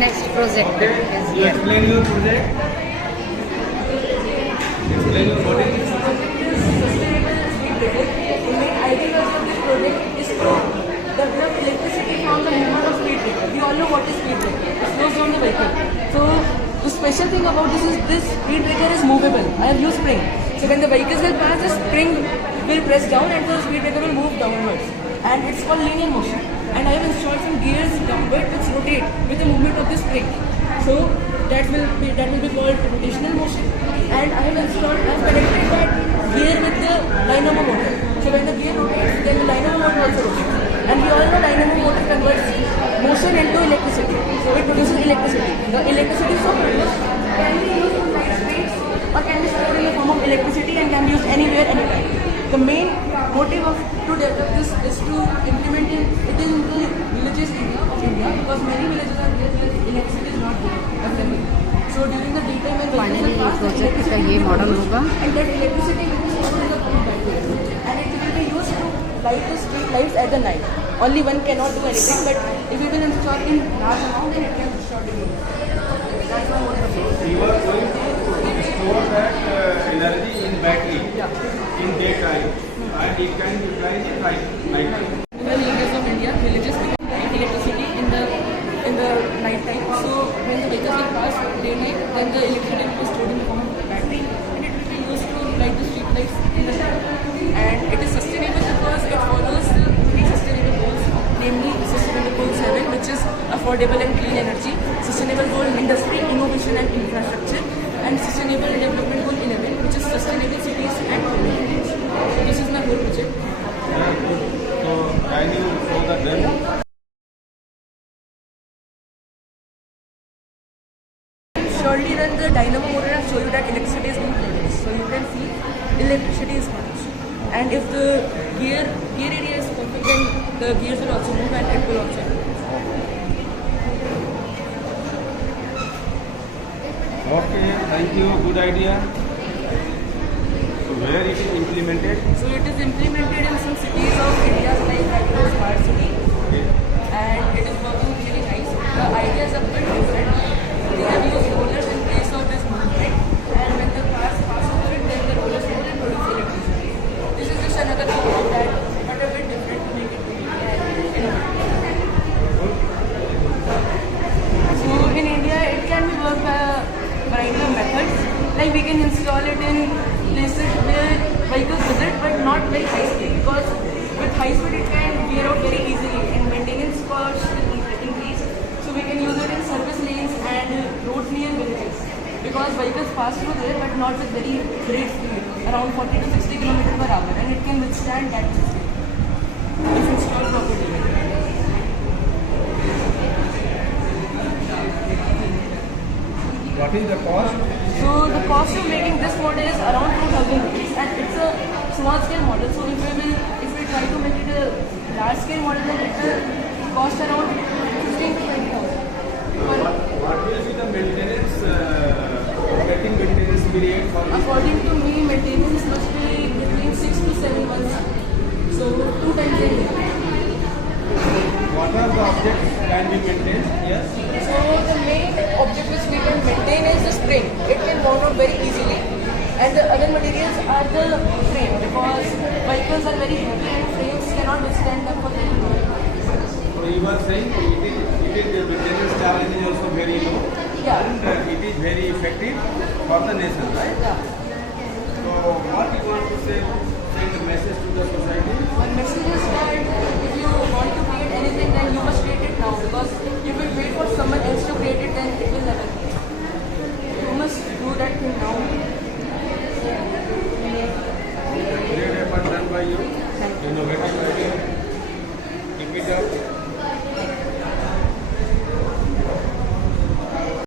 next project Okay. is You here. explain your project. Explain your project. The main idea of this project is to develop electricity from the movement of speed breaker. We all know what is speed breaker. It slows down the vehicle. So the special thing about this is this speed breaker is movable. I have used spring. So when the vehicles will pass, the spring will press down and the speed breaker will move downwards. And it's called linear motion. And I have installed some gears downward which rotate with the movement of the spring. So that will be called rotational motion. And I have connected that gear with the dynamo motor. So when the gear rotates, then the dynamo motor also rotates. And we all know dynamo motor converts motion into electricity. So it produces electricity. The electricity so produced can be used in light streets or can be stored in the form of electricity and can be used anywhere, anytime. The main motive to develop this is to implement it in the villages of India because many villages are there where electricity is not available. So during the daytime when Finally, vehicles pass, the project का electricity ये will be model produced होगा. and that electricity will be stored in the battery and it will be used to light the street lights at the night. Only one cannot do anything, but if we will install in large amount, then it can be stored in. That's my motive. You are going to store that energy in battery in daytime, and it can be utilized in night time. Rural areas of India, villages get electricity in the night time. So when the vehicles will pass daylight, then the electricity will be stored in the form of battery, and it will be used to light the street lights in the night. And it is sustainable because it follows the three sustainable goals, namely Sustainable Goal 7, which is affordable and clean energy, Sustainable Goal Industry, Innovation and Infrastructure, and Sustainable Development Goal 11, which is Sustainable Cities and Communities. So this is my whole project. Yeah, good. So can you show the demo? Surely then the dynamo motor will show you that electricity is being produced. So you can see electricity is produced. And if the gear area is perfect, then the gears will also move and it will also move. Okay, thank you. Good idea. So where it is implemented? So it is implemented in some cities of India like Bangalore Smart City. Okay. And it is working really nice. The idea is a bit different. They have used rollers in place of this movement. And when the cars pass over it, then the rollers move and produce electricity. This is just another thing of that, but a bit different to make it unique and innovative. So in India, it can be worked by a variety of methods. Like we can install it in places where vehicles visit, but not very high speed. Because with high speed, it can wear out very easily, and maintenance costs will increase. So we can use it in service lanes and roads near villages. Because vehicles pass through there, but not with very great speed, around 40 to 60 km per hour, and it can withstand that speed if installed properly. What is the cost? So the cost of making this model is around 2,000 rupees, and it's a small scale model. So if we try to make it a large scale model, then it will cost around 15 to 20,000. What will be the maintenance, operating maintenance period for this? According to me, maintenance must be between 6 to 7 months. So 2 times a year. What are the objects can be maintained? Yes. So the main object which we can maintain is the spring. It can worn out very easily. And the other materials are the frame because vehicles are very heavy and frames cannot withstand them for very long. So you are saying it is the maintenance challenge is also very low. Yeah. And it is very effective for the nation, right? Yeah. So what you want